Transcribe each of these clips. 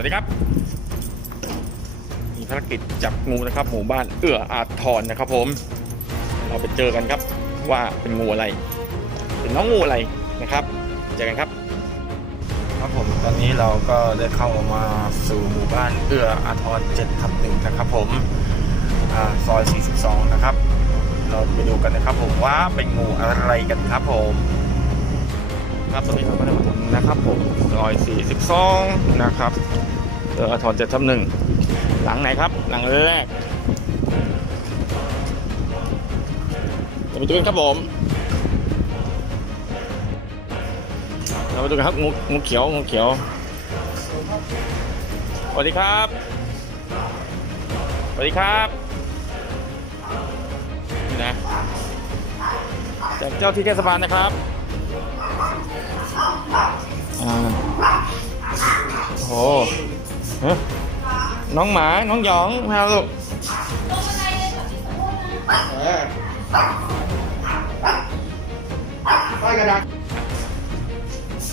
วัสดีครับ มีภารกิจจับงูนะครับ หมู่บ้านเอื้ออาทรนะครับผม เราไปเจอกันครับว่าเป็นงูอะไร เป็นน้องงูอะไรนะครับ เจอกันครับ ครับผมตอนนี้เราก็ได้เข้ามาสู่หมู่บ้านเอื้ออาทร7ทับหนึ่งนะครับผมอซอย 42 นะครับ เราไปดูกันนะครับผมว่าเป็นงูอะไรกันครับผม ครับตอนนี้เราก็ได้มาถึงนะครับผมซอย42นะครับเอื้ออาทร7ทับหนึ่งหลังไหนครับ หลังแรกเดี๋ยวไปดูกันครับผมเราไปดูกันครับงูงูเขียวงูเขียวสวัสดีครับสวัสดีครับนี่นะจากเจ้าที่เทศบาลนะครับ อ่าโอ้โหน้องหมา น้องหยองมาลูกเออไปกระดัก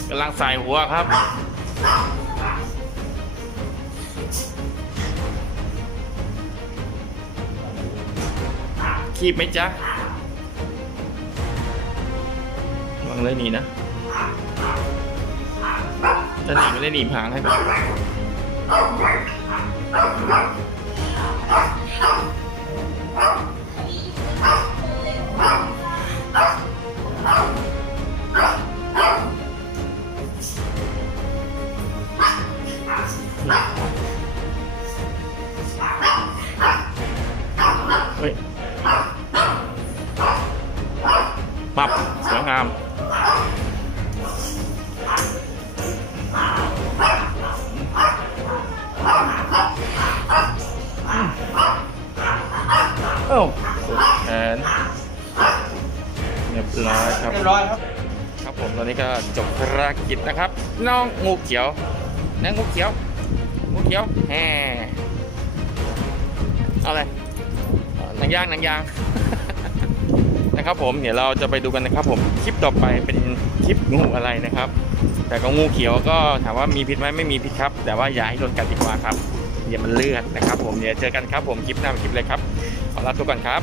กำลังใส่หัวครับ คีบไหมจ๊ะวางเลยนีนะ จะหนีไม่ได้หนีบหางให้ก่อนเฮ้ยปับสวยงาม โอ้สุดแขนเรียบร้อยครับ เรียบร้อยครับ ครับผมตอนนี้ก็จบภารกิจนะครับ น้องงูเขียวนะงูเขียว งูเขียวแฮ่เอาอะไรเอาหนังยางหนังยาง นะครับผม เดี๋ยวเราจะไปดูกันนะครับผม คลิปต่อไปเป็นคลิปงูอะไรนะครับ แต่ก็งูเขียวก็ถามว่ามีพิษไหมไม่มีพิษครับ แต่ว่าอย่าให้โดนกัดดีกว่าครับ อย่ามันเลือดนะครับผมเดี๋ยวเจอกันครับผมคลิปหน้าคลิปเลยครับขอลาทุกคนครับ